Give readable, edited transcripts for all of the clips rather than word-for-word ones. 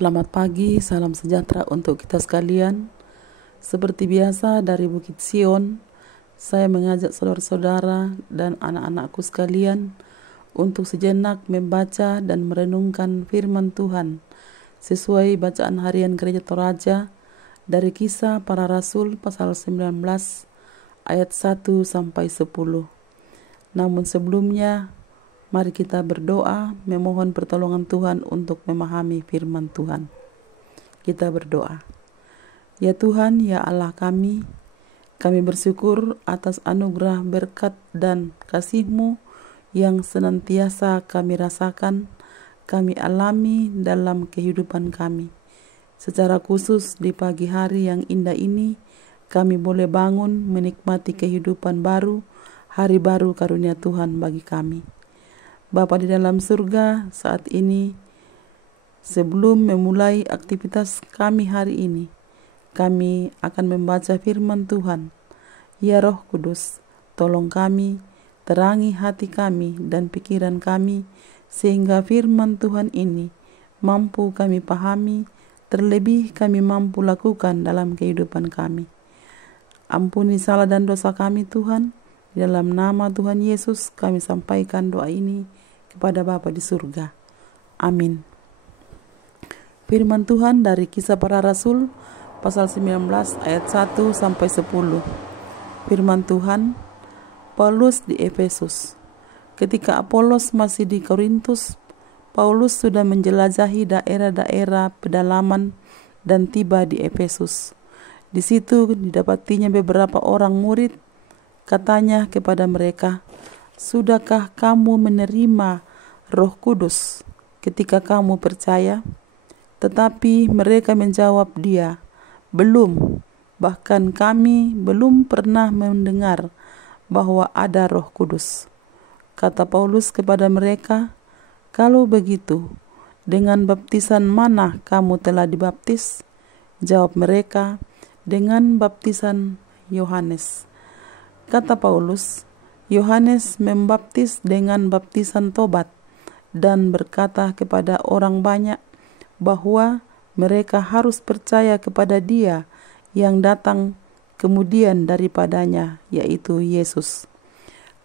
Selamat pagi, salam sejahtera untuk kita sekalian. Seperti biasa dari Bukit Sion, saya mengajak saudara-saudara dan anak-anakku sekalian untuk sejenak membaca dan merenungkan firman Tuhan sesuai bacaan harian Gereja Toraja dari Kisah Para Rasul pasal 19 ayat 1 sampai 10. Namun sebelumnya, mari kita berdoa memohon pertolongan Tuhan untuk memahami firman Tuhan. Kita berdoa. Ya Tuhan, ya Allah kami bersyukur atas anugerah berkat dan kasih-Mu yang senantiasa kami rasakan, kami alami dalam kehidupan kami. Secara khusus di pagi hari yang indah ini, kami boleh bangun menikmati kehidupan baru, hari baru karunia Tuhan bagi kami. Bapa di dalam surga, saat ini sebelum memulai aktivitas kami hari ini, kami akan membaca firman Tuhan. Ya Roh Kudus, tolong kami, terangi hati kami dan pikiran kami, sehingga firman Tuhan ini mampu kami pahami, terlebih kami mampu lakukan dalam kehidupan kami. Ampuni salah dan dosa kami Tuhan. Di dalam nama Tuhan Yesus kami sampaikan doa ini kepada Bapa di surga. Amin. Firman Tuhan dari Kisah Para Rasul pasal 19 ayat 1 sampai 10. Firman Tuhan, Paulus di Efesus. Ketika Apolos masih di Korintus, Paulus sudah menjelajahi daerah-daerah pedalaman dan tiba di Efesus. Di situ didapatinya beberapa orang murid. Katanya kepada mereka, "Sudahkah kamu menerima Roh Kudus ketika kamu percaya?" Tetapi mereka menjawab dia, "Belum, bahkan kami belum pernah mendengar bahwa ada Roh Kudus." Kata Paulus kepada mereka, "Kalau begitu, dengan baptisan mana kamu telah dibaptis?" Jawab mereka, "Dengan baptisan Yohanes." Kata Paulus, "Yohanes membaptis dengan baptisan tobat dan berkata kepada orang banyak bahwa mereka harus percaya kepada Dia yang datang kemudian daripadanya, yaitu Yesus."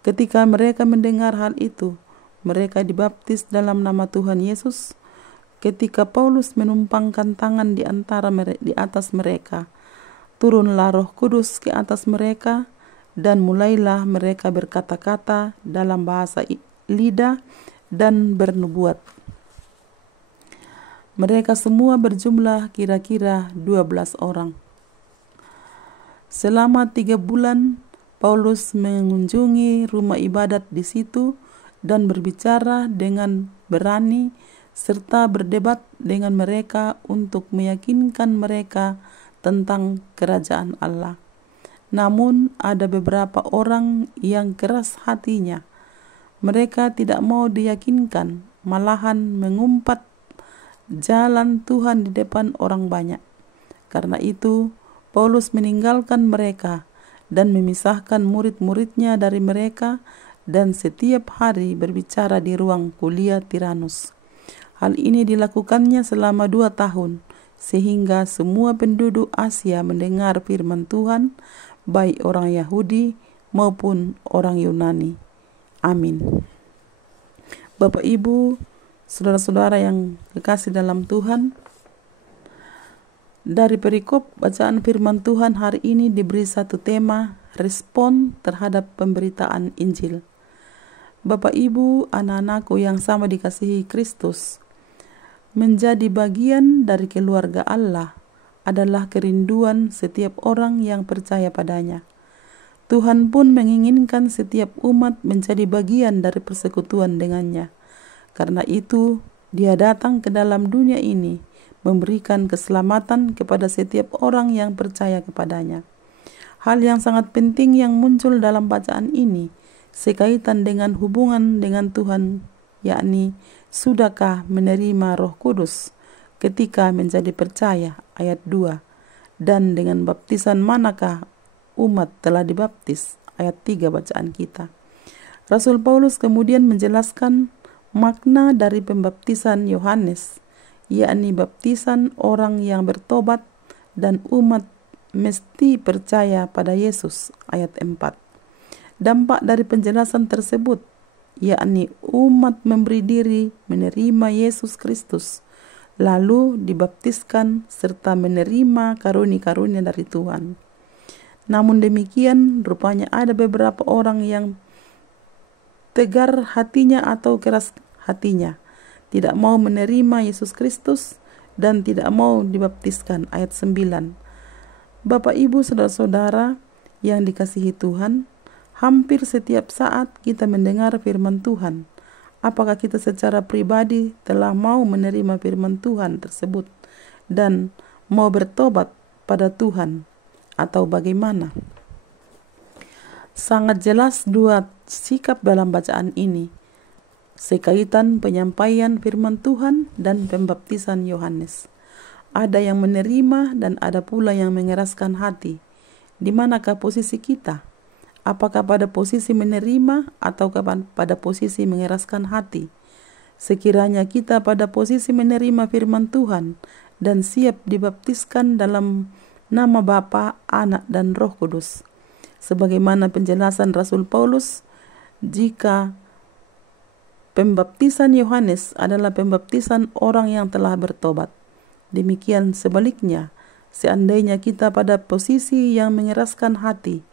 Ketika mereka mendengar hal itu, mereka dibaptis dalam nama Tuhan Yesus. Ketika Paulus menumpangkan tangan di atas mereka, turunlah Roh Kudus ke atas mereka, dan mulailah mereka berkata-kata dalam bahasa lidah dan bernubuat. Mereka semua berjumlah kira-kira 12 orang. Selama 3 bulan, Paulus mengunjungi rumah ibadat di situ dan berbicara dengan berani serta berdebat dengan mereka untuk meyakinkan mereka tentang kerajaan Allah. Namun ada beberapa orang yang keras hatinya. Mereka tidak mau diyakinkan, malahan mengumpat jalan Tuhan di depan orang banyak. Karena itu, Paulus meninggalkan mereka dan memisahkan murid-muridnya dari mereka dan setiap hari berbicara di ruang kuliah Tiranus. Hal ini dilakukannya selama 2 tahun, sehingga semua penduduk Asia mendengar firman Tuhan, baik orang Yahudi maupun orang Yunani. Amin. Bapak, Ibu, saudara-saudara yang kekasih dalam Tuhan, dari perikop bacaan firman Tuhan hari ini diberi satu tema, respon terhadap pemberitaan Injil. Bapak, Ibu, anak-anakku yang sama dikasihi Kristus, menjadi bagian dari keluarga Allah adalah kerinduan setiap orang yang percaya padanya. Tuhan pun menginginkan setiap umat menjadi bagian dari persekutuan dengannya. Karena itu, Dia datang ke dalam dunia ini, memberikan keselamatan kepada setiap orang yang percaya kepadanya. Hal yang sangat penting yang muncul dalam bacaan ini, sekaitan dengan hubungan dengan Tuhan, yakni, sudahkah menerima Roh Kudus ketika menjadi percaya, ayat 2, dan dengan baptisan manakah umat telah dibaptis, ayat 3 bacaan kita. Rasul Paulus kemudian menjelaskan makna dari pembaptisan Yohanes yakni baptisan orang yang bertobat dan umat mesti percaya pada Yesus, ayat 4. Dampak dari penjelasan tersebut, yakni umat memberi diri menerima Yesus Kristus, lalu dibaptiskan serta menerima karunia-karunia dari Tuhan. Namun demikian, rupanya ada beberapa orang yang tegar hatinya atau keras hatinya, tidak mau menerima Yesus Kristus dan tidak mau dibaptiskan, ayat 9. Bapak, Ibu, saudara-saudara yang dikasihi Tuhan, hampir setiap saat kita mendengar firman Tuhan. Apakah kita secara pribadi telah mau menerima firman Tuhan tersebut dan mau bertobat pada Tuhan atau bagaimana? Sangat jelas dua sikap dalam bacaan ini, sekaitan penyampaian firman Tuhan dan pembaptisan Yohanes. Ada yang menerima dan ada pula yang mengeraskan hati. Di manakah posisi kita? Apakah pada posisi menerima atau pada posisi mengeraskan hati? Sekiranya kita pada posisi menerima firman Tuhan dan siap dibaptiskan dalam nama Bapa, Anak, dan Roh Kudus. Sebagaimana penjelasan Rasul Paulus, jika pembaptisan Yohanes adalah pembaptisan orang yang telah bertobat. Demikian sebaliknya, seandainya kita pada posisi yang mengeraskan hati,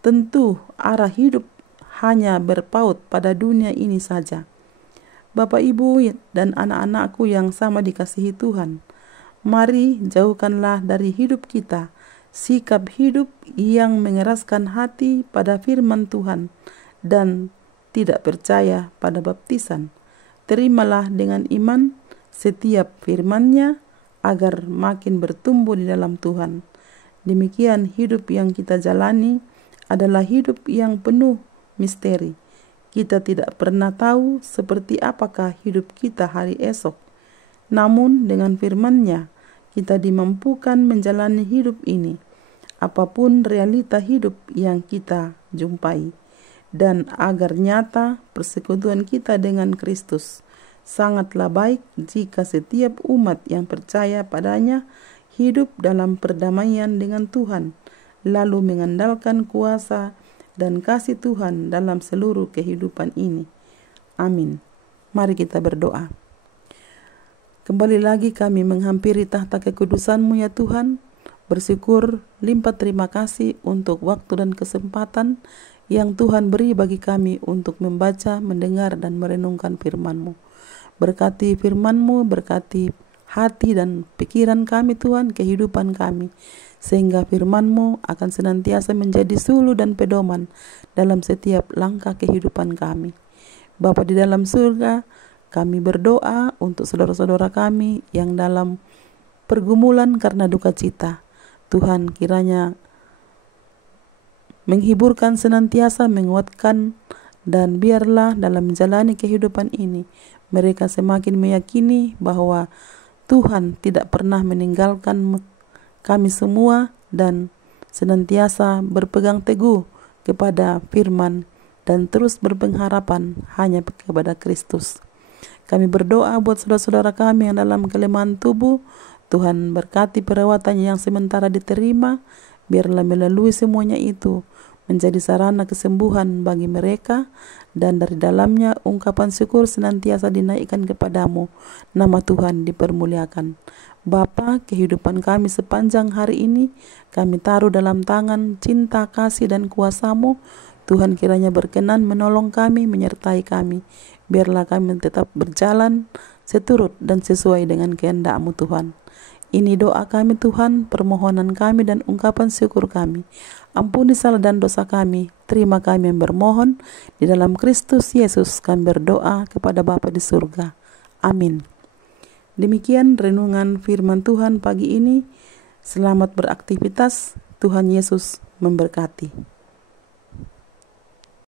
tentu arah hidup hanya berpaut pada dunia ini saja. Bapak, Ibu, dan anak-anakku yang sama dikasihi Tuhan, mari jauhkanlah dari hidup kita sikap hidup yang mengeraskan hati pada firman Tuhan dan tidak percaya pada baptisan. Terimalah dengan iman setiap firman-Nya agar makin bertumbuh di dalam Tuhan. Demikian hidup yang kita jalani adalah hidup yang penuh misteri. Kita tidak pernah tahu seperti apakah hidup kita hari esok. Namun dengan firman-Nya kita dimampukan menjalani hidup ini, apapun realita hidup yang kita jumpai. Dan agar nyata persekutuan kita dengan Kristus, sangatlah baik jika setiap umat yang percaya padanya hidup dalam perdamaian dengan Tuhan, lalu mengandalkan kuasa dan kasih Tuhan dalam seluruh kehidupan ini. Amin. Mari kita berdoa. Kembali lagi kami menghampiri tahta kekudusan-Mu ya Tuhan, bersyukur limpah terima kasih untuk waktu dan kesempatan yang Tuhan beri bagi kami untuk membaca, mendengar, dan merenungkan firman-Mu. Berkati firman-Mu, berkati hati dan pikiran kami Tuhan, kehidupan kami, sehingga firman-Mu akan senantiasa menjadi sulu dan pedoman dalam setiap langkah kehidupan kami. Bapa di dalam surga, kami berdoa untuk saudara-saudara kami yang dalam pergumulan karena duka cita. Tuhan kiranya menghiburkan senantiasa, menguatkan, dan biarlah dalam menjalani kehidupan ini mereka semakin meyakini bahwa Tuhan tidak pernah meninggalkan kami semua dan senantiasa berpegang teguh kepada firman dan terus berpengharapan hanya kepada Kristus. Kami berdoa buat saudara-saudara kami yang dalam kelemahan tubuh, Tuhan berkati perawatannya yang sementara diterima, biarlah melalui semuanya itu menjadi sarana kesembuhan bagi mereka, dan dari dalamnya ungkapan syukur senantiasa dinaikkan kepadamu, nama Tuhan dipermuliakan. Bapa, kehidupan kami sepanjang hari ini kami taruh dalam tangan cinta, kasih, dan kuasa-Mu. Tuhan kiranya berkenan menolong kami, menyertai kami. Biarlah kami tetap berjalan seturut dan sesuai dengan kehendak-Mu Tuhan. Ini doa kami Tuhan, permohonan kami dan ungkapan syukur kami. Ampuni salah dan dosa kami, terima kami yang bermohon. Di dalam Kristus Yesus kami berdoa kepada Bapa di surga. Amin. Demikian renungan firman Tuhan pagi ini. Selamat beraktivitas, Tuhan Yesus memberkati.